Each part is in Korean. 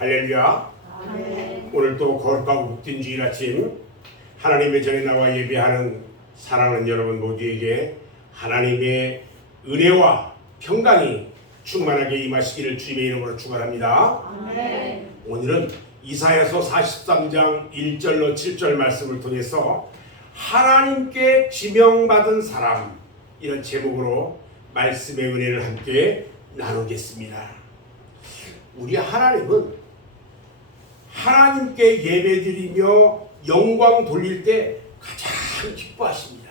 할렐루야. 아멘. 오늘 또 거룩하고 복된 주일 아침 하나님의 전에 나와 예배하는 사랑하는 여러분 모두에게 하나님의 은혜와 평강이 충만하게 임하시기를 주님의 이름으로 축원합니다. 아멘. 오늘은 이사야서 43장 1절로 7절 말씀을 통해서 하나님께 지명받은 사람, 이런 제목으로 말씀의 은혜를 함께 나누겠습니다. 우리 하나님은 하나님께 예배드리며 영광 돌릴 때 가장 기뻐하십니다.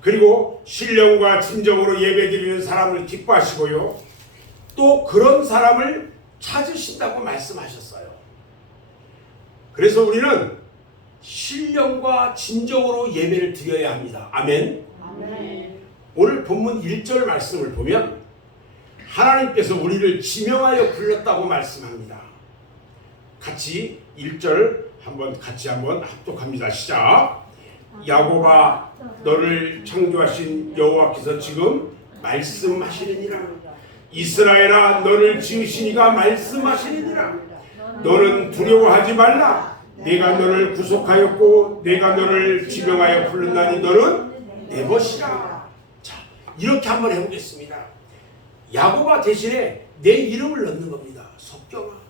그리고 신령과 진정으로 예배드리는 사람을 기뻐하시고요, 또 그런 사람을 찾으신다고 말씀하셨어요. 그래서 우리는 신령과 진정으로 예배를 드려야 합니다. 아멘. 아멘. 오늘 본문 1절 말씀을 보면 하나님께서 우리를 지명하여 불렀다고 말씀합니다. 같이 1절 같이 한번 합독합니다. 시작. 야곱아, 너를 창조하신 여호와께서 지금 말씀하시느니라. 이스라엘아, 너를 지으신 이가 말씀하시느니라. 너는 두려워하지 말라. 내가 너를 구속하였고 내가 너를 지명하여 불렀나니 너는 내 것이라. 자, 이렇게 한번 해보겠습니다. 야곱아 대신에 내 이름을 넣는 겁니다. 석경아.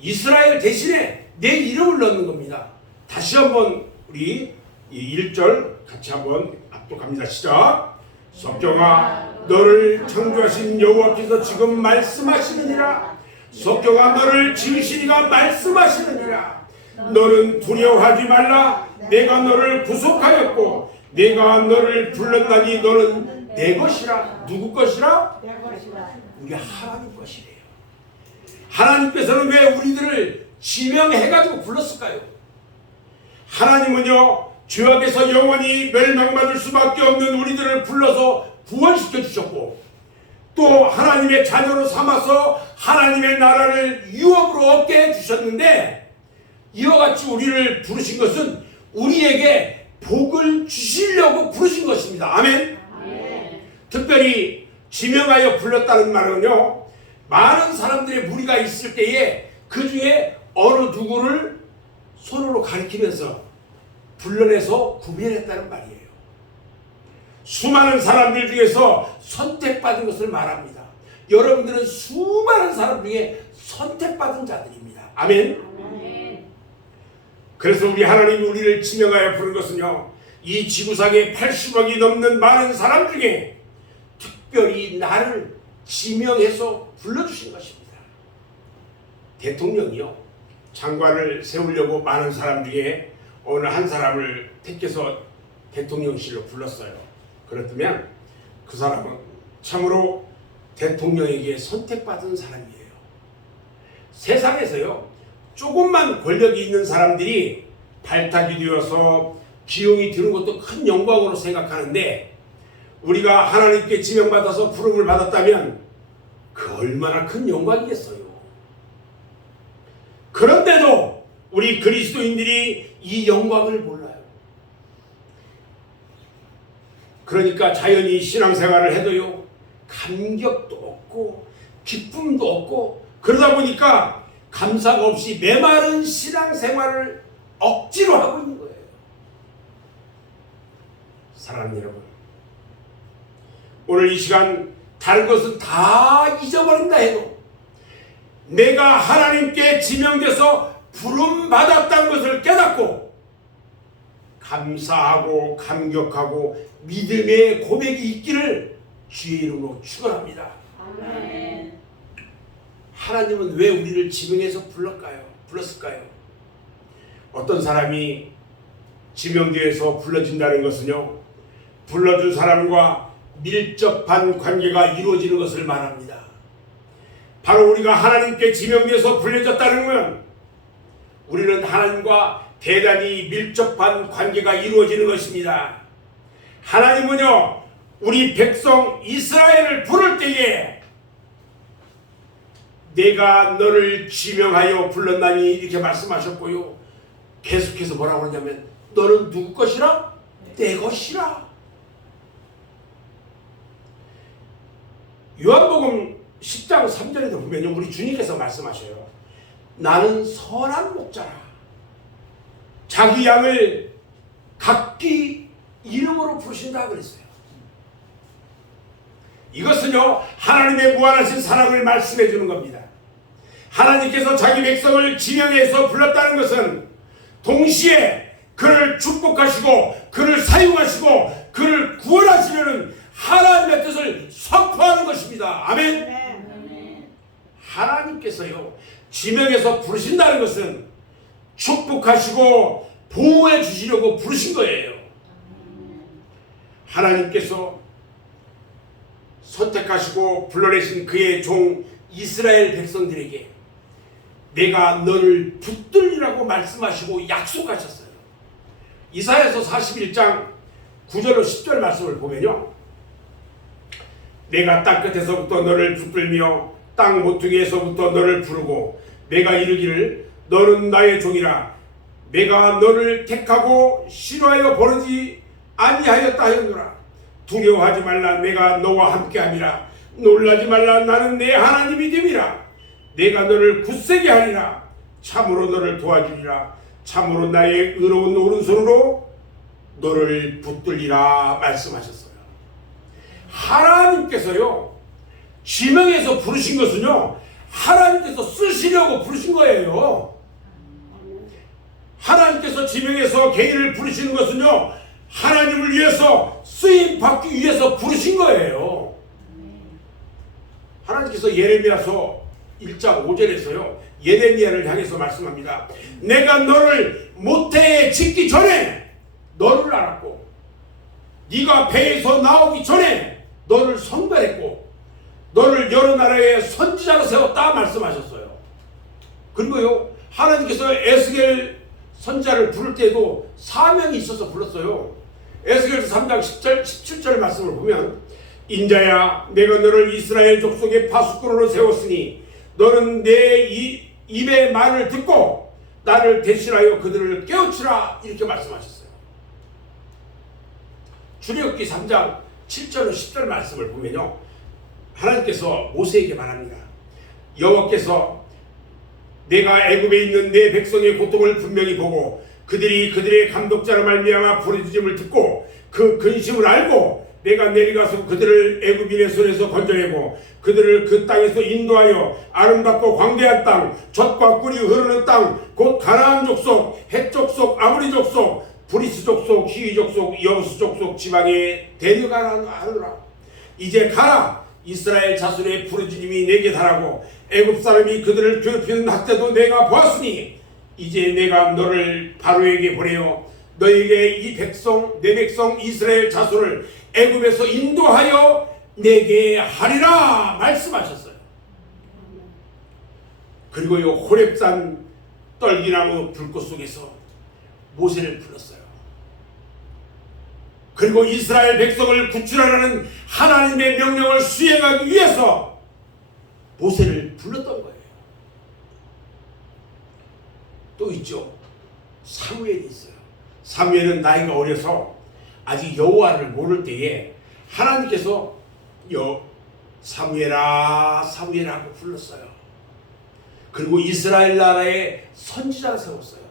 이스라엘 대신에 내 이름을 넣는 겁니다. 다시 한번 우리 1절 같이 한번 압독합니다. 시작. 석경아, 너를 창조하신 여호와께서 지금 말씀하시느니라. 석경아, 너를 지으신 이가 말씀하시느니라. 너는 두려워하지 말라. 내가 너를 구속하였고 내가 너를 불렀나니 너는 내 것이라. 누구 것이라? 내 것이라. 우리 하나님 것이래요. 하나님께서는 왜 우리들을 지명해가지고 불렀을까요? 하나님은요, 죄악에서 영원히 멸망받을 수밖에 없는 우리들을 불러서 구원시켜 주셨고, 또 하나님의 자녀로 삼아서 하나님의 나라를 유업으로 얻게 해주셨는데, 이와 같이 우리를 부르신 것은 우리에게 복을 주시려고 부르신 것입니다. 아멘. 아멘. 특별히 지명하여 불렀다는 말은요, 많은 사람들의 무리가 있을 때에 그 중에 어느 누구를 손으로 가리키면서 불러내서 구별했다는 말이에요. 수많은 사람들 중에서 선택받은 것을 말합니다. 여러분들은 수많은 사람 중에 선택받은 자들입니다. 아멘. 아멘. 그래서 우리 하나님이 우리를 지명하여 부른 것은요, 이 지구상에 80억이 넘는 많은 사람 중에 특별히 나를 지명해서 불러주신 것입니다. 대통령이요, 장관을 세우려고 많은 사람 중에 어느 한 사람을 택해서 대통령실로 불렀어요. 그렇다면 그 사람은 참으로 대통령에게 선택받은 사람이에요. 세상에서요, 조금만 권력이 있는 사람들이 발탁이 되어서 기용이 드는 것도 큰 영광으로 생각하는데, 우리가 하나님께 지명받아서 부름을 받았다면 그 얼마나 큰 영광이겠어요. 그런데도 우리 그리스도인들이 이 영광을 몰라요. 그러니까 자연히 신앙생활을 해도요, 감격도 없고 기쁨도 없고, 그러다 보니까 감사가 없이 메마른 신앙생활을 억지로 하고 있는 거예요. 사랑하는 여러분, 오늘 이 시간 다른 것은 다 잊어버린다 해도 내가 하나님께 지명돼서 부름받았다는 것을 깨닫고 감사하고 감격하고 믿음의 고백이 있기를 주의 이름으로 축원합니다. 아멘. 하나님은 왜 우리를 지명해서 불렀을까요? 어떤 사람이 지명되어서 불러진다는 것은요, 불러준 사람과 밀접한 관계가 이루어지는 것을 말합니다. 바로 우리가 하나님께 지명돼서 불려졌다는 건 우리는 하나님과 대단히 밀접한 관계가 이루어지는 것입니다. 하나님은요, 우리 백성 이스라엘을 부를 때에 내가 너를 지명하여 불렀나니 이렇게 말씀하셨고요, 계속해서 뭐라고 그러냐면 너는 누구 것이라? 내 것이라. 요한복음 10장 3절에도 보면 우리 주님께서 말씀하셔요. 나는 선한 목자라. 자기 양을 각기 이름으로 부르신다 그랬어요. 이것은요, 하나님의 무한하신 사랑을 말씀해 주는 겁니다. 하나님께서 자기 백성을 지명해서 불렀다는 것은 동시에 그를 축복하시고 그를 사용하시고 그를 구원하시려는 하나님의 뜻을 선포하는 것입니다. 아멘. 하나님께서요, 지명해서 부르신다는 것은 축복하시고 보호해 주시려고 부르신 거예요. 하나님께서 선택하시고 불러내신 그의 종 이스라엘 백성들에게 내가 너를 붙들리라고 말씀하시고 약속하셨어요. 이사야서 41장 9절로 10절 말씀을 보면요, 내가 땅끝에서부터 너를 붙들며 땅 모퉁이에서부터 너를 부르고 내가 이르기를 너는 나의 종이라. 내가 너를 택하고 싫어하여 버리지 아니하였다 하였노라. 두려워하지 말라. 내가 너와 함께함이라. 놀라지 말라. 나는 내 하나님이 됨이라. 내가 너를 굳세게 하리라. 참으로 너를 도와주리라. 참으로 나의 의로운 오른손으로 너를 붙들리라 말씀하셨어요. 하나님께서요, 지명해서 부르신 것은요, 하나님께서 쓰시려고 부르신 거예요. 하나님께서 지명해서 개인을 부르시는 것은요, 하나님을 위해서 쓰임 받기 위해서 부르신 거예요. 하나님께서 예레미야서 1장 5절에서요, 예레미야를 향해서 말씀합니다. 내가 너를 모태에 짓기 전에 너를 알았고 네가 배에서 나오기 전에 너를 선별했고 너를 여러 나라의 선지자로 세웠다 말씀하셨어요. 그리고요, 하나님께서 에스겔 선지자를 부를 때도 사명이 있어서 불렀어요. 에스겔서 3장 10절 17절 말씀을 보면 인자야 내가 너를 이스라엘 족속의 파수꾼으로 세웠으니 너는 내 입의 말을 듣고 나를 대신하여 그들을 깨우치라 이렇게 말씀하셨어요. 출애굽기 3장 7절 10절 말씀을 보면요, 하나님께서 모세에게 말합니다. 여호와께서 내가 애굽에 있는 내 백성의 고통을 분명히 보고 그들이 그들의 감독자로 말미암아 부르짖음을 듣고 그 근심을 알고 내가 내려가서 그들을 애굽인의 손에서 건져내고 그들을 그 땅에서 인도하여 아름답고 광대한 땅, 젖과 꿀이 흐르는 땅, 곧 가나안 족속, 헷 족속, 아모리 족속, 브리스 족속, 히위 족속, 여부스 족속 지방에 데려가라 하노라. 이제 가라. 이스라엘 자손의 부르짖음이 내게 달하고 애굽 사람이 그들을 괴롭히는 학대도 내가 보았으니 이제 내가 너를 바로에게 보내어 너에게 이 백성 내 백성 이스라엘 자손을 애굽에서 인도하여 내게 하리라 말씀하셨어요. 그리고요, 호렙산 떨기나무 불꽃 속에서 모세를 불렀어요. 그리고 이스라엘 백성을 구출하라는 하나님의 명령을 수행하기 위해서 모세를 불렀던 거예요. 또 있죠, 사무엘이 있어요. 사무엘은 나이가 어려서 아직 여호와를 모를 때에 하나님께서 사무엘아 사무엘아 고 불렀어요. 그리고 이스라엘 나라에 선지자를 세웠어요.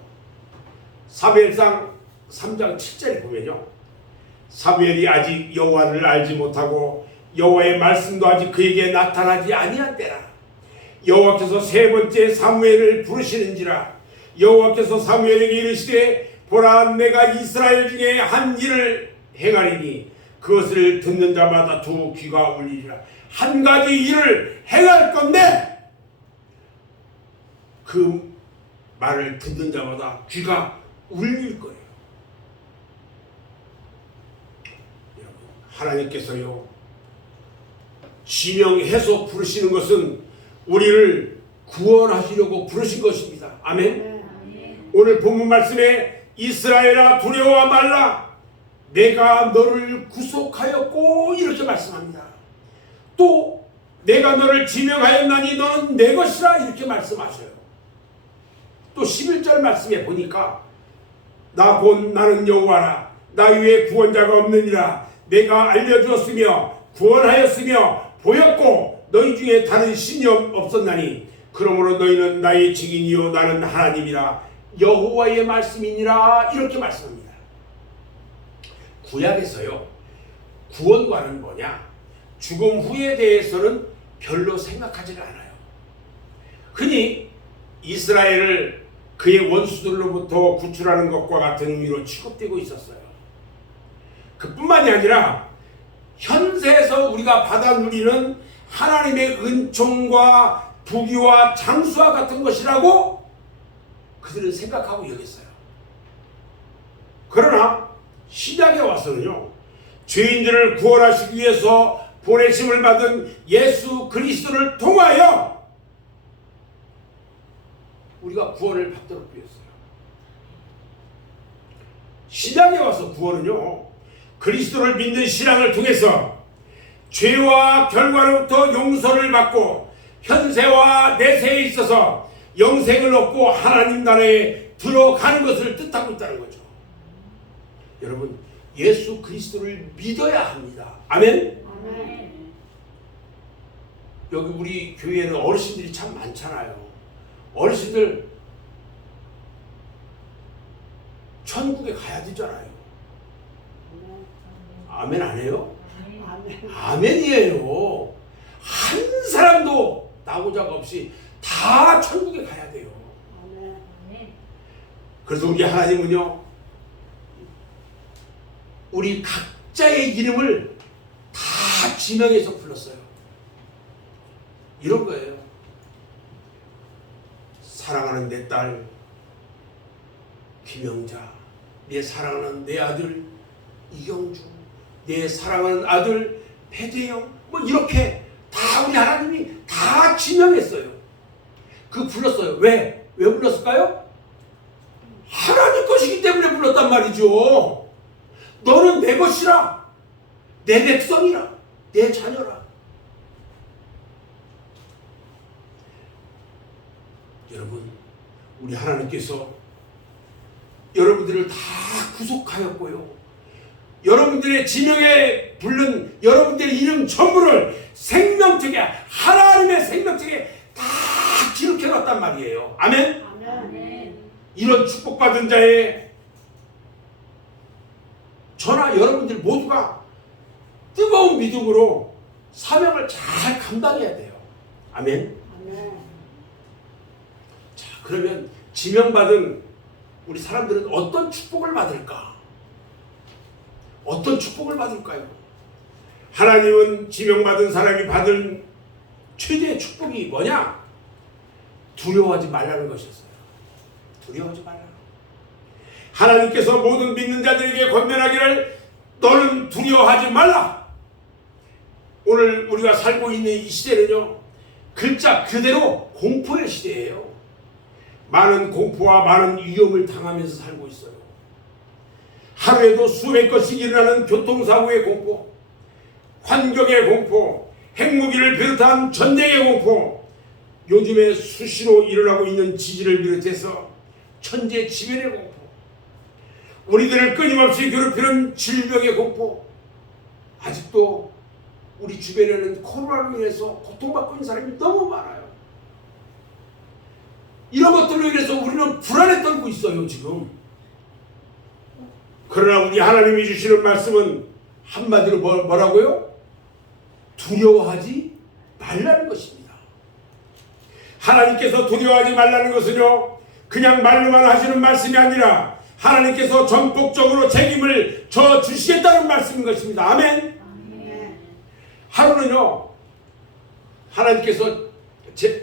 사무엘상 3장 7절에 보면요, 사무엘이 아직 여호와를 알지 못하고 여호와의 말씀도 아직 그에게 나타나지 아니한 때라. 여호와께서 세 번째 사무엘을 부르시는지라. 여호와께서 사무엘에게 이르시되 보라 내가 이스라엘 중에 한 일을 행하리니 그것을 듣는 자마다 두 귀가 울리리라. 한 가지 일을 행할 건데 그 말을 듣는 자마다 귀가 울릴 거예요. 하나님께서요, 지명해서 부르시는 것은 우리를 구원하시려고 부르신 것입니다. 아멘. 오늘 본문 말씀에 이스라엘아 두려워 말라 내가 너를 구속하였고 이렇게 말씀합니다. 또 내가 너를 지명하였나니 너는 내 것이라 이렇게 말씀하셔요. 또 11절 말씀에 보니까 나 곧 나는 여호와라 나 위에 구원자가 없느니라. 내가 알려주었으며 구원하였으며 보였고 너희 중에 다른 신이 없었나니 그러므로 너희는 나의 증인이요 나는 하나님이라 여호와의 말씀이니라. 이렇게 말씀합니다. 구약에서요, 구원과는 뭐냐? 죽음 후에 대해서는 별로 생각하지를 않아요. 흔히 이스라엘을 그의 원수들로부터 구출하는 것과 같은 의미로 취급되고 있었어요. 그뿐만이 아니라 현세에서 우리가 받아 누리는 하나님의 은총과 부귀와 장수와 같은 것이라고 그들은 생각하고 여겼어요. 그러나 신약에 와서는요, 죄인들을 구원하시기 위해서 보내심을 받은 예수 그리스도를 통하여 우리가 구원을 받도록 되었어요. 신약에 와서 구원은요, 그리스도를 믿는 신앙을 통해서 죄와 결과로부터 용서를 받고 현세와 내세에 있어서 영생을 얻고 하나님 나라에 들어가는 것을 뜻하고 있다는 거죠. 여러분, 예수 그리스도를 믿어야 합니다. 아멘? 아멘. 여기 우리 교회에는 어르신들이 참 많잖아요. 어르신들 천국에 가야 되잖아요. 아멘 안 해요? 아멘. 아멘이에요. 한 사람도 나오자가 없이 다 천국에 가야 돼요. 아멘. 그래서 우리 하나님은요, 우리 각자의 이름을 다 지명해서 불렀어요. 이런 거예요. 사랑하는 내 딸 김영자, 내 사랑하는 내 아들 이경주, 내 사랑하는 아들 배대영, 뭐 이렇게 다 우리 하나님이 다 지명했어요. 그 불렀어요. 왜 불렀을까요? 하나님 것이기 때문에 불렀단 말이죠. 너는 내 것이라, 내 백성이라, 내 자녀라. 여러분, 우리 하나님께서 여러분들을 다 구속하였고요, 여러분들의 지명에 부른 여러분들의 이름 전부를 생명책에, 하나님의 생명책에 다 기록해놨단 말이에요. 아멘? 아멘. 이런 축복받은 자의 저나 여러분들 모두가 뜨거운 믿음으로 사명을 잘 감당해야 돼요. 아멘? 아멘. 자, 그러면 지명받은 우리 사람들은 어떤 축복을 받을까? 어떤 축복을 받을까요? 하나님은 지명받은 사람이 받은 최대의 축복이 뭐냐? 두려워하지 말라는 것이었어요. 두려워하지 말라. 하나님께서 모든 믿는 자들에게 권면하기를 너는 두려워하지 말라. 오늘 우리가 살고 있는 이 시대는요, 글자 그대로 공포의 시대예요. 많은 공포와 많은 위험을 당하면서 살고 있어요. 하루에도 수백 건씩 일어나는 교통사고의 공포, 환경의 공포, 핵무기를 비롯한 전쟁의 공포, 요즘에 수시로 일어나고 있는 지진을 비롯해서 천재지변의 공포, 우리들을 끊임없이 괴롭히는 질병의 공포, 아직도 우리 주변에는 코로나로 인해서 고통받고 있는 사람이 너무 많아요. 이런 것들로 인해서 우리는 불안에 떨고 있어요, 지금. 그러나 우리 하나님이 주시는 말씀은 한마디로 뭐라고요? 두려워하지 말라는 것입니다. 하나님께서 두려워하지 말라는 것은요, 그냥 말로만 하시는 말씀이 아니라 하나님께서 전폭적으로 책임을 져 주시겠다는 말씀인 것입니다. 아멘. 아멘. 하루는요, 하나님께서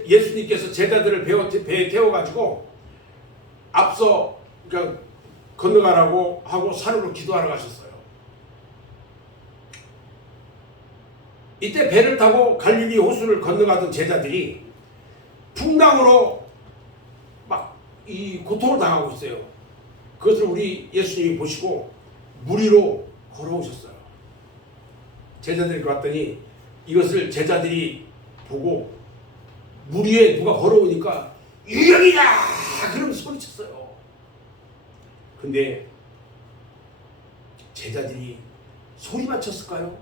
예수님께서 제자들을 배에 태워가지고 앞서 그러니까 건너가라고 하고 산으로 기도하러 가셨어요. 이때 배를 타고 갈릴리 호수를 건너가던 제자들이 풍랑으로 막 이 고통을 당하고 있어요. 그것을 우리 예수님이 보시고 물 위로 걸어오셨어요. 제자들이 왔더니 이것을 제자들이 보고 물 위에 누가 걸어오니까 유령이다! 그러면 소리쳤어요. 근데 제자들이 소리만 쳤을까요?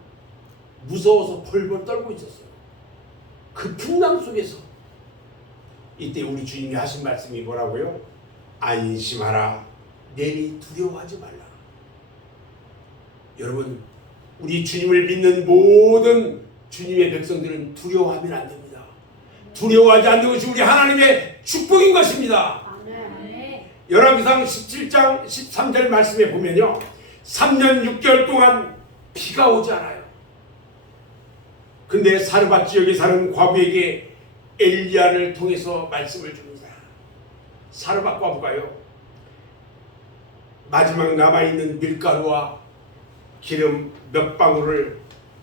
무서워서 벌벌 떨고 있었어요. 그 풍랑 속에서 이때 우리 주님이 하신 말씀이 뭐라고요? 안심하라. 내니 두려워하지 말라. 여러분, 우리 주님을 믿는 모든 주님의 백성들은 두려워하면 안 됩니다. 두려워하지 않는 것이 우리 하나님의 축복인 것입니다. 아멘. 열왕기상 17장 13절 말씀에 보면요, 3년 6개월 동안 비가 오지 않아요. 근데 사르밧 지역에 사는 과부에게 엘리야를 통해서 말씀을 줍니다. 사르밧 과부가요, 마지막 남아있는 밀가루와 기름 몇 방울을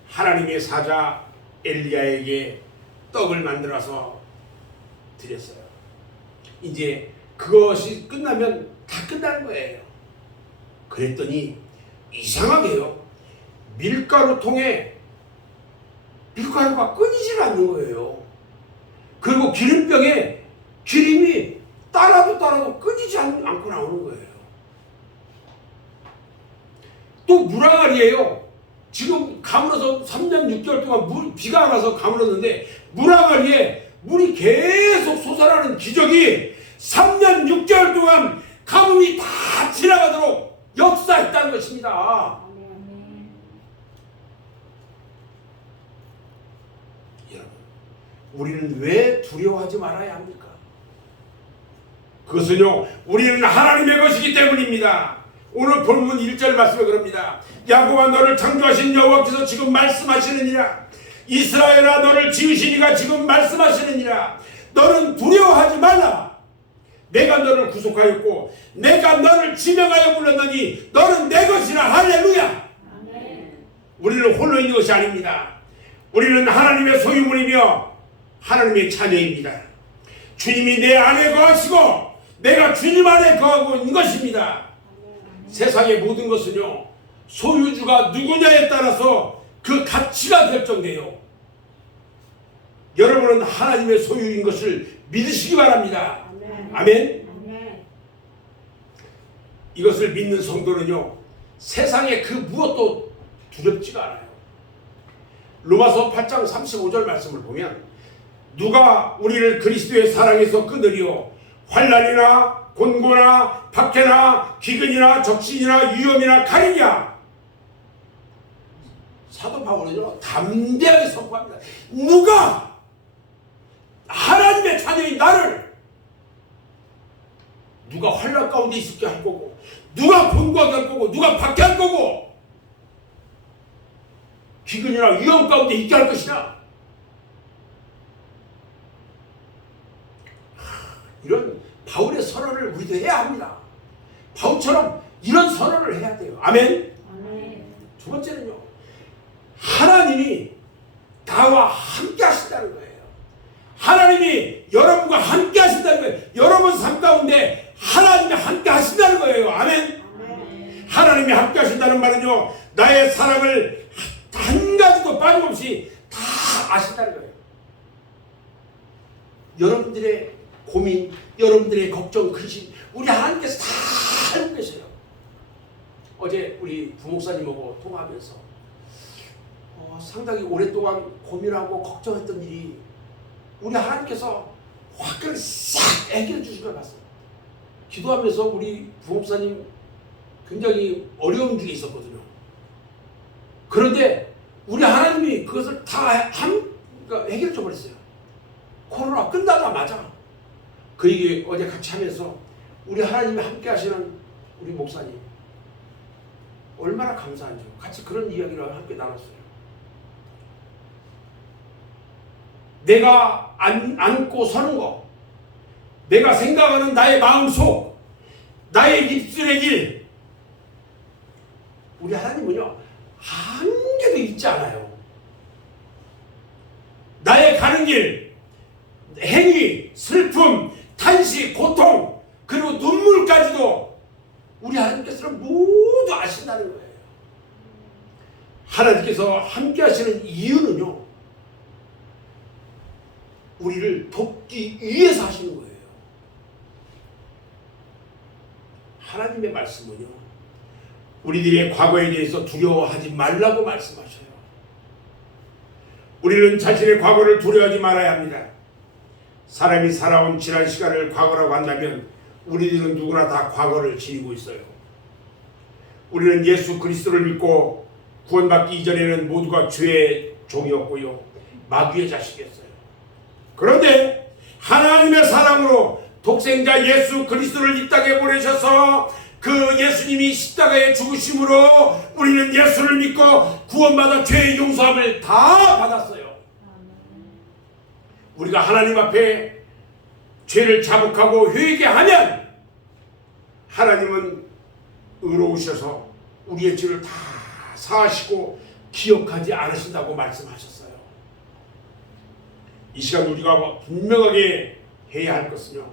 하나님의 사자 엘리야에게 떡을 만들어서 드렸어요. 이제 그것이 끝나면 다 끝나는 거예요. 그랬더니 이상하게요, 밀가루통에 밀가루가 끊이질 않는 거예요. 그리고 기름병에 기름이 따라도 끊이지 않고 나오는 거예요. 또 물항아리예요. 지금 가물어서 3년 6개월 동안 비가 안 와서 가물었는데 물항아리에 물이 계속 솟아나는 기적이 3년 6개월 동안 가뭄이 다 지나가도록 역사했다는 것입니다. 아멘. 여러분, 우리는 왜 두려워하지 말아야 합니까? 그것은요, 우리는 하나님의 것이기 때문입니다. 오늘 본문 1절 말씀에 그럽니다. 야곱아, 너를 창조하신 여호와께서 지금 말씀하시느니라. 이스라엘아, 너를 지으시니가 지금 말씀하시느니라. 너는 두려워하지 말라. 내가 너를 구속하였고 내가 너를 지명하여 불렀더니 너는 내 것이라. 할렐루야. 아멘. 우리는 홀로 있는 것이 아닙니다. 우리는 하나님의 소유물이며 하나님의 자녀입니다. 주님이 내 안에 거하시고 내가 주님 안에 거하고 있는 것입니다. 세상의 모든 것은요, 소유주가 누구냐에 따라서 그 가치가 결정돼요. 여러분은 하나님의 소유인 것을 믿으시기 바랍니다. 아멘. 아멘. 아멘. 이것을 믿는 성도는요, 세상의 그 무엇도 두렵지가 않아요. 로마서 8장 35절 말씀을 보면, 누가 우리를 그리스도의 사랑에서 끊으리요? 환난이나 곤고나 박해나 기근이나 적신이나 위험이나 칼이냐? 사도 바울은요, 담대하게 선포합니다. 누가 하나님의 자녀인 나를 누가 환난 가운데 있게 할 거고, 누가 곤고하게 할 거고, 누가 박해할 거고, 기근이나 위험 가운데 있게 할 것이냐? 이런 바울의 선언을 우리도 해야 합니다. 바울처럼 이런 선언을 해야 돼요. 아멘. 아멘. 두 번째는요, 하나님이 나와 함께 하신다는 거예요. 하나님이 여러분과 함께 하신다는 거예요. 여러분 삶 가운데 하나님이 함께 하신다는 거예요. 아멘. 아멘. 하나님이 함께 하신다는 말은요, 나의 사랑을 한 가지도 빠짐없이 다 아신다는 거예요. 여러분들의 고민, 여러분들의 걱정, 근심, 우리 하나님께서 다 알고 계세요. 어제 우리 부목사님하고 통화하면서 상당히 오랫동안 고민하고 걱정했던 일이 우리 하나님께서 화끈히 싹 해결해 주신 걸 봤어요. 기도하면서 우리 부목사님 굉장히 어려운 중에 있었거든요. 그런데 우리 하나님이 그것을 다 그러니까 해결해 줘 버렸어요. 코로나 끝나자마자 그 얘기 어제 같이 하면서 우리 하나님이 함께 하시는 우리 목사님 얼마나 감사한지 같이 그런 이야기를 함께 나눴어요. 내가 안고 서는 거, 내가 생각하는 나의 마음속, 나의 입술의 길, 우리 하나님은요 한 개도 잊지 않아요. 나의 가는 길, 행위, 슬픔, 탄식, 고통, 그리고 눈물까지도 우리 하나님께서는 모두 아신다는 거예요. 하나님께서 함께 하시는 이유는요, 우리를 돕기 위해서 하시는 거예요. 하나님의 말씀은요, 우리들의 과거에 대해서 두려워하지 말라고 말씀하셔요. 우리는 자신의 과거를 두려워하지 말아야 합니다. 사람이 살아온 지난 시간을 과거라고 한다면 우리들은 누구나 다 과거를 지니고 있어요. 우리는 예수 그리스도를 믿고 구원받기 이전에는 모두가 죄의 종이었고요, 마귀의 자식이었어요. 그런데 하나님의 사랑으로 독생자 예수 그리스도를 이 땅에 보내셔서 그 예수님이 십자가에 죽으심으로 우리는 예수를 믿고 구원받아 죄의 용서함을 다 받았어요. 우리가 하나님 앞에 죄를 자복하고 회개하면 하나님은 의로우셔서 우리의 죄를 다 사하시고 기억하지 않으신다고 말씀하셨어요. 이 시간 우리가 분명하게 해야 할 것은요,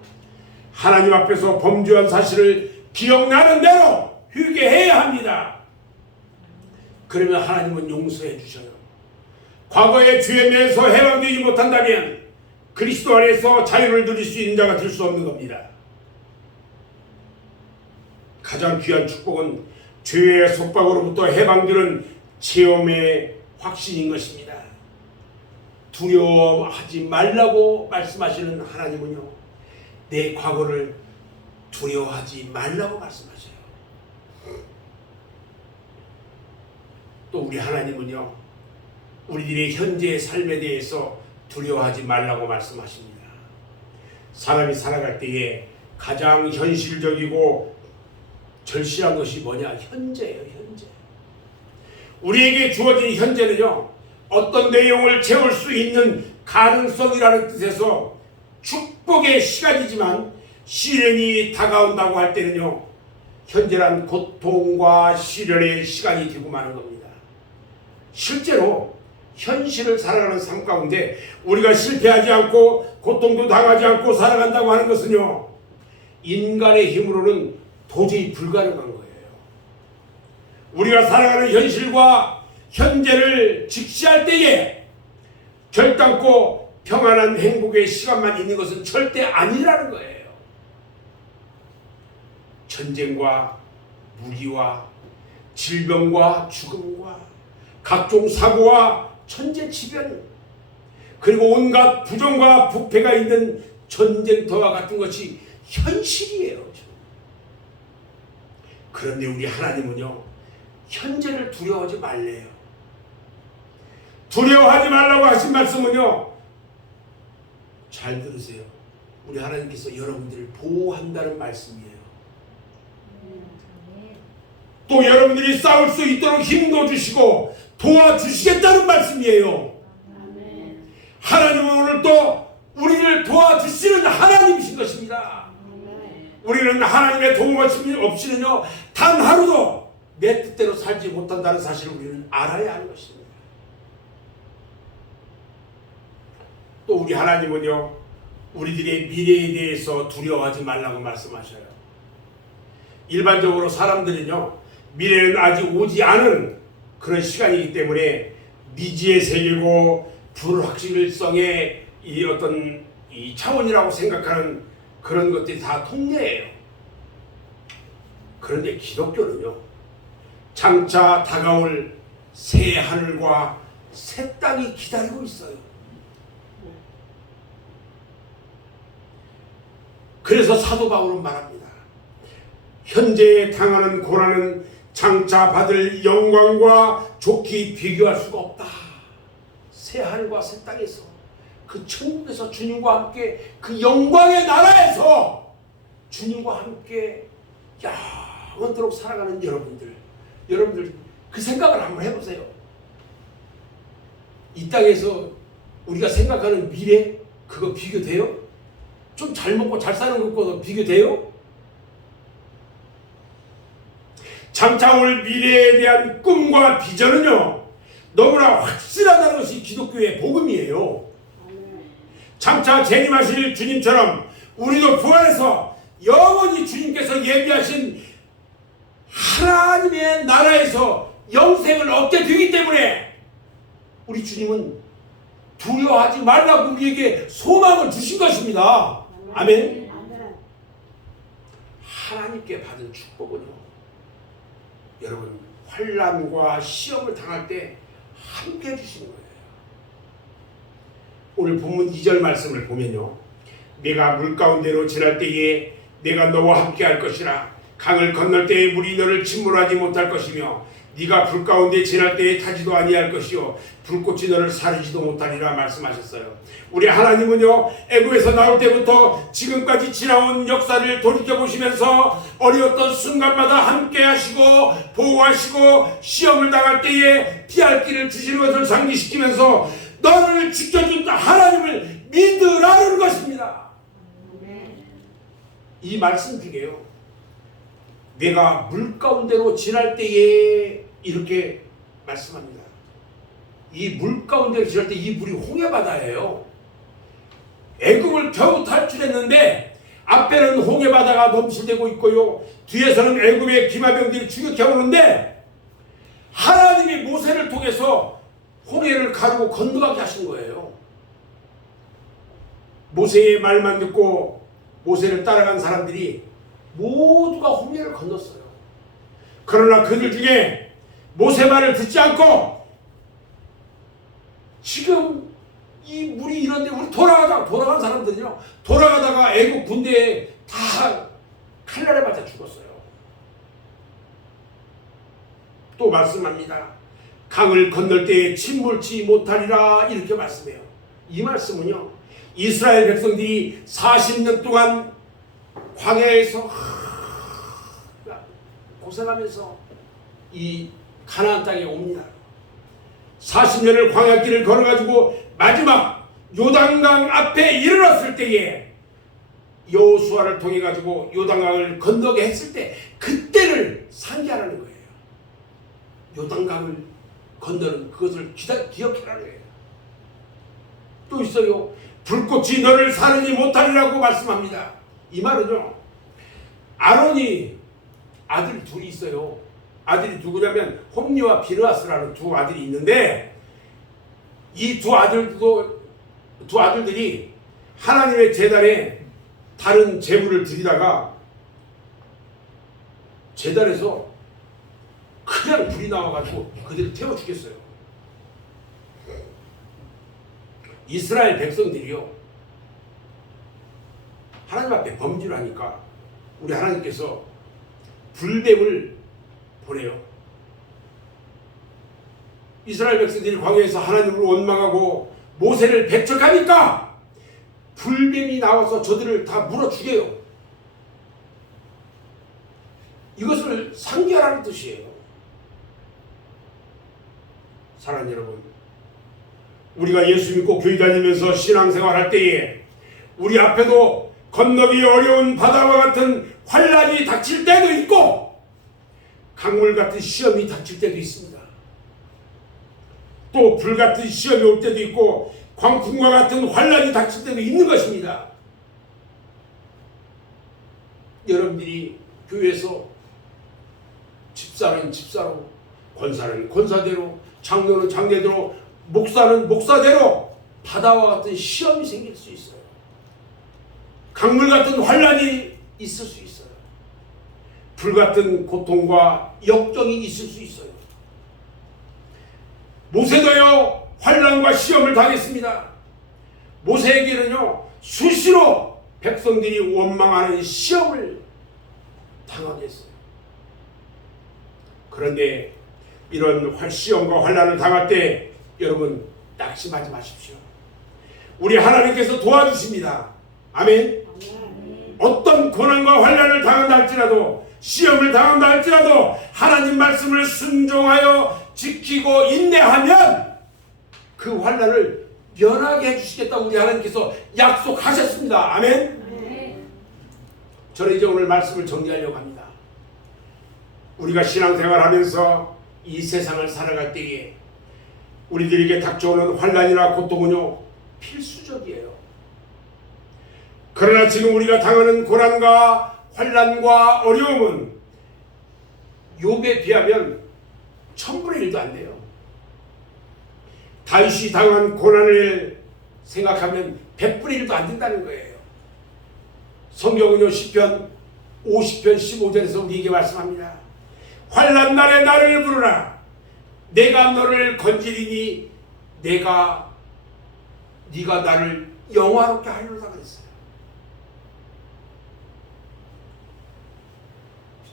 하나님 앞에서 범죄한 사실을 기억나는 대로 회개해야 합니다. 그러면 하나님은 용서해 주셔요. 과거의 죄에 매여서 해방되지 못한다면 그리스도 안에서 자유를 누릴 수 있는 자가 될 수 없는 겁니다. 가장 귀한 축복은 죄의 속박으로부터 해방되는 체험의 확신인 것입니다. 두려워하지 말라고 말씀하시는 하나님은요, 내 과거를 두려워하지 말라고 말씀하셔요. 또 우리 하나님은요, 우리들의 현재의 삶에 대해서 두려워하지 말라고 말씀하십니다. 사람이 살아갈 때에 가장 현실적이고 절실한 것이 뭐냐? 현재예요, 현재. 우리에게 주어진 현재는요, 어떤 내용을 채울 수 있는 가능성이라는 뜻에서 축복의 시간이지만 시련이 다가온다고 할 때는요, 현재란 고통과 시련의 시간이 되고 마는 겁니다. 실제로 현실을 살아가는 삶 가운데 우리가 실패하지 않고 고통도 당하지 않고 살아간다고 하는 것은요, 인간의 힘으로는 도저히 불가능한 거예요. 우리가 살아가는 현실과 현재를 직시할 때에 결단코 평안한 행복의 시간만 있는 것은 절대 아니라는 거예요. 전쟁과 무기와 질병과 죽음과 각종 사고와 천재지변, 그리고 온갖 부정과 부패가 있는 전쟁터와 같은 것이 현실이에요. 그런데 우리 하나님은요, 현재를 두려워하지 말래요. 두려워하지 말라고 하신 말씀은요, 잘 들으세요. 우리 하나님께서 여러분들을 보호한다는 말씀이에요. 또 여러분들이 싸울 수 있도록 힘도 주시고 도와주시겠다는 말씀이에요. 하나님은 오늘 또 우리를 도와주시는 하나님이신 것입니다. 우리는 하나님의 도움 없이는요, 단 하루도 내 뜻대로 살지 못한다는 사실을 우리는 알아야 하는 것입니다. 또 우리 하나님은요, 우리들의 미래에 대해서 두려워하지 말라고 말씀하셔요. 일반적으로 사람들은요, 미래는 아직 오지 않은 그런 시간이기 때문에 미지의 세계고 불확실성의 이 어떤 이 차원이라고 생각하는 그런 것들이 다 통례예요. 그런데 기독교는요, 장차 다가올 새 하늘과 새 땅이 기다리고 있어요. 그래서 사도 바울은 말합니다. 현재에 당하는 고난은 장차 받을 영광과 좋게 비교할 수가 없다. 새 하늘과 새 땅에서, 그 천국에서 주님과 함께 그 영광의 나라에서 주님과 함께 영원토록 살아가는 여러분들 그 생각을 한번 해보세요. 이 땅에서 우리가 생각하는 미래, 그거 비교돼요? 좀 잘 먹고 잘 사는 것과 비교돼요? 장차 올 미래에 대한 꿈과 비전은요, 너무나 확실하다는 것이 기독교의 복음이에요. 장차 재림하실 주님처럼 우리도 부활해서 영원히 주님께서 예비하신 하나님의 나라에서 영생을 얻게 되기 때문에 우리 주님은 두려워하지 말라고 우리에게 소망을 주신 것입니다. 아멘. 하나님께 받은 축복은요, 여러분, 환난과 시험을 당할 때 함께 해주시는 거예요. 오늘 본문 2절 말씀을 보면요, 내가 물 가운데로 지날 때에 내가 너와 함께 할 것이라. 강을 건널 때에 물이 너를 침몰하지 못할 것이며 네가 불 가운데 지날 때에 타지도 아니할 것이요 불꽃이 너를 사르지도 못하리라 말씀하셨어요. 우리 하나님은요, 애굽에서 나올 때부터 지금까지 지나온 역사를 돌이켜보시면서 어려웠던 순간마다 함께 하시고 보호하시고 시험을 당할 때에 피할 길을 주시는 것을 상기시키면서 너를 지켜준 하나님을 믿으라는 것입니다. 이 말씀 중에요, 내가 물 가운데로 지날 때에 이렇게 말씀합니다. 이 물 가운데로 지날 때 이 물이 홍해바다예요. 애굽을 겨우 탈출했는데 앞에는 홍해바다가 넘실대고 있고요, 뒤에서는 애굽의 기마병들이 추격해 오는데 하나님이 모세를 통해서 홍해를 가르고 건너가게 하신 거예요. 모세의 말만 듣고 모세를 따라간 사람들이 모두가 홍해를 건넜어요. 그러나 그들 중에 모세 말을 듣지 않고 지금 이 물이 이런데 우리 돌아간 사람들은요, 돌아가다가 애국 군대에 다 칼날에 맞아 죽었어요. 또 말씀합니다. 강을 건널 때에 침몰치 못하리라 이렇게 말씀해요. 이 말씀은요, 이스라엘 백성들이 40년 동안 광야에서 고생하면서 이 가나안 땅에 옵니다. 40년을 광야길을 걸어가지고 마지막 요단강 앞에 이르렀을 때에 여호수아를 통해 가지고 요단강을 건너게 했을 때 그때를 상기하라는 거예요. 요단강을 건너는 그것을 기억해라는 거예요. 또 있어요. 불꽃이 너를 사르지 못하리라고 말씀합니다. 이 말은요, 아론이 아들이 둘이 있어요. 아들이 누구냐면 홈리와 비르아스라는 두 아들이 있는데 이 두 아들들이 하나님의 제단에 다른 제물을 드리다가 제단에서 그냥 불이 나와가지고 그들을 태워 죽였어요. 이스라엘 백성들이요, 하나님 앞에 범죄를 하니까 우리 하나님께서 불뱀을 보내요. 이스라엘 백성들이 광야에서 하나님을 원망하고 모세를 배척하니까 불뱀이 나와서 저들을 다 물어 죽여요. 이것을 상기하라는 뜻이에요. 사랑하는 여러분, 우리가 예수 믿고 교회 다니면서 신앙생활 할 때에 우리 앞에도 건너기 어려운 바다와 같은 환란이 닥칠 때도 있고 강물 같은 시험이 닥칠 때도 있습니다. 또 불 같은 시험이 올 때도 있고 광풍과 같은 환란이 닥칠 때도 있는 것입니다. 여러분들이 교회에서 집사는 집사로, 권사는 권사대로, 장로는 장로대로, 목사는 목사대로 바다와 같은 시험이 생길 수 있어요. 강물 같은 환란이 있을 수 있어요. 불 같은 고통과 역경이 있을 수 있어요. 모세도요, 환란과 시험을 당했습니다. 모세에게는요, 수시로 백성들이 원망하는 시험을 당하게 했어요. 그런데 이런 시험과 환란을 당할 때 여러분 낙심하지 마십시오. 우리 하나님께서 도와주십니다. 아멘. 어떤 고난과 환난을 당한다 할지라도, 시험을 당한다 할지라도 하나님 말씀을 순종하여 지키고 인내하면 그 환난을 면하게 해주시겠다고 우리 하나님께서 약속하셨습니다. 아멘. 저는 이제 오늘 말씀을 정리하려고 합니다. 우리가 신앙생활하면서 이 세상을 살아갈 때에 우리들에게 닥쳐오는 환난이나 고통은요, 필수적이에요. 그러나 지금 우리가 당하는 고난과 환난과 어려움은 욥에 비하면 1000분의 1도 안 돼요. 다윗이 당한 고난을 생각하면 100분의 1도 안 된다는 거예요. 성경은요, 시편 50편 15절에서 우리에게 말씀합니다. 환난 날에 나를 부르라. 내가 너를 건지리니 내가 네가 나를 영화롭게 하려다 그랬어요.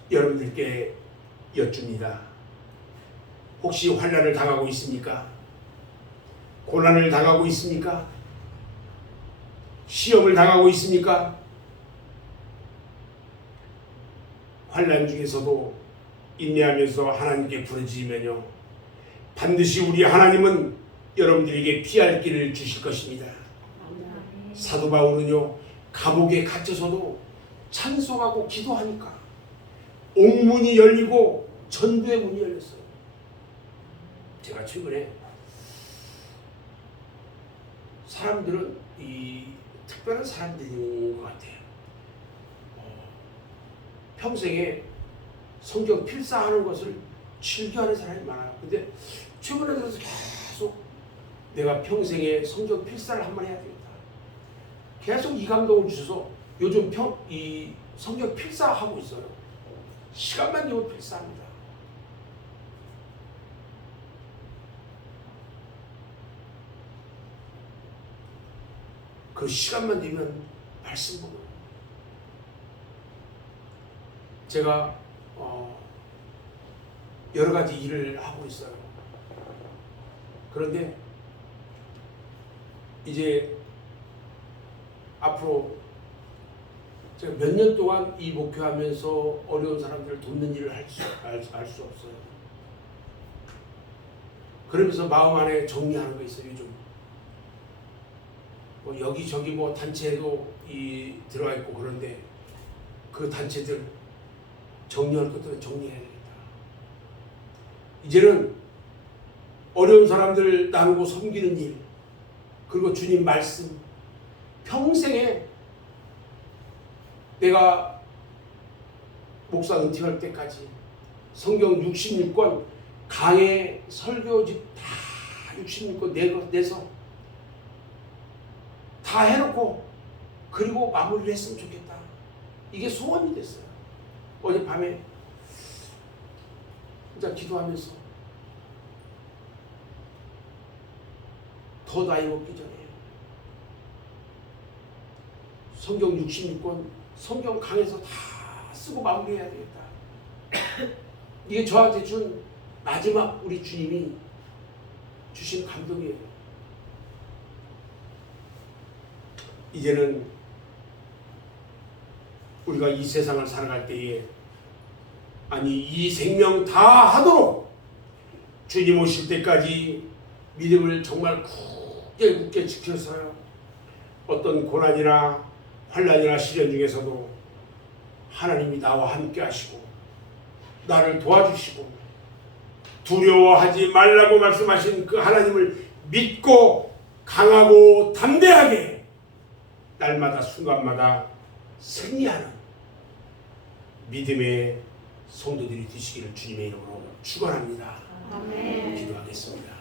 여러분들께 여쭙니다. 혹시 환난을 당하고 있습니까? 고난을 당하고 있습니까? 시험을 당하고 있습니까? 환난 중에서도 인내하면서 하나님께 부르짖으면요, 반드시 우리 하나님은 여러분들에게 피할 길을 주실 것입니다. 사도 바울은요, 감옥에 갇혀서도 찬송하고 기도하니까 옥문이 열리고 전도의 문이 열렸어요. 제가 최근에 사람들은 이 특별한 사람들인 것 같아요. 평생에 성경 필사하는 것을 즐겨하는 사람이 많아요. 근데 최근에 들어서 계속 내가 평생에 성경 필사를 한번 해야 되겠다. 계속 이 감동을 주셔서 요즘 이 성경 필사하고 있어요. 시간만 되면 필사합니다. 그 시간만 되면 말씀 보고 제가 여러 가지 일을 하고 있어요. 그런데 이제 앞으로 제가 몇 년 동안 이 목회하면서 어려운 사람들을 돕는 일을 알 수 없어요. 그러면서 마음 안에 정리하는 거 있어요. 요즘 뭐 여기저기 뭐 단체도 들어와 있고 그런데 그 단체들 정리할 것들은 정리해야 되겠다. 이제는 어려운 사람들 나누고 섬기는 일, 그리고 주님 말씀, 평생에 내가 목사 은퇴할 때까지 성경 66권 강해 설교집 다 66권 내서 다 해놓고 그리고 마무리를 했으면 좋겠다. 이게 소원이 됐어요. 어젯밤에 진짜 기도하면서 더 나이 먹기 전에 성경 66권 성경 강에서 다 쓰고 마무리해야 되겠다. 이게 저한테 준 마지막 우리 주님이 주신 감동이에요. 이제는 우리가 이 세상을 살아갈 때에 아니 이 생명 다 하도록 주님 오실 때까지 믿음을 정말 굳게 지켜서요, 어떤 고난이나 환난이나 시련 중에서도 하나님이 나와 함께 하시고 나를 도와주시고 두려워하지 말라고 말씀하신 그 하나님을 믿고 강하고 담대하게 날마다 순간마다 승리하는 믿음의 성도들이 되시기를 주님의 이름으로 축원합니다. 아멘. 기도하겠습니다.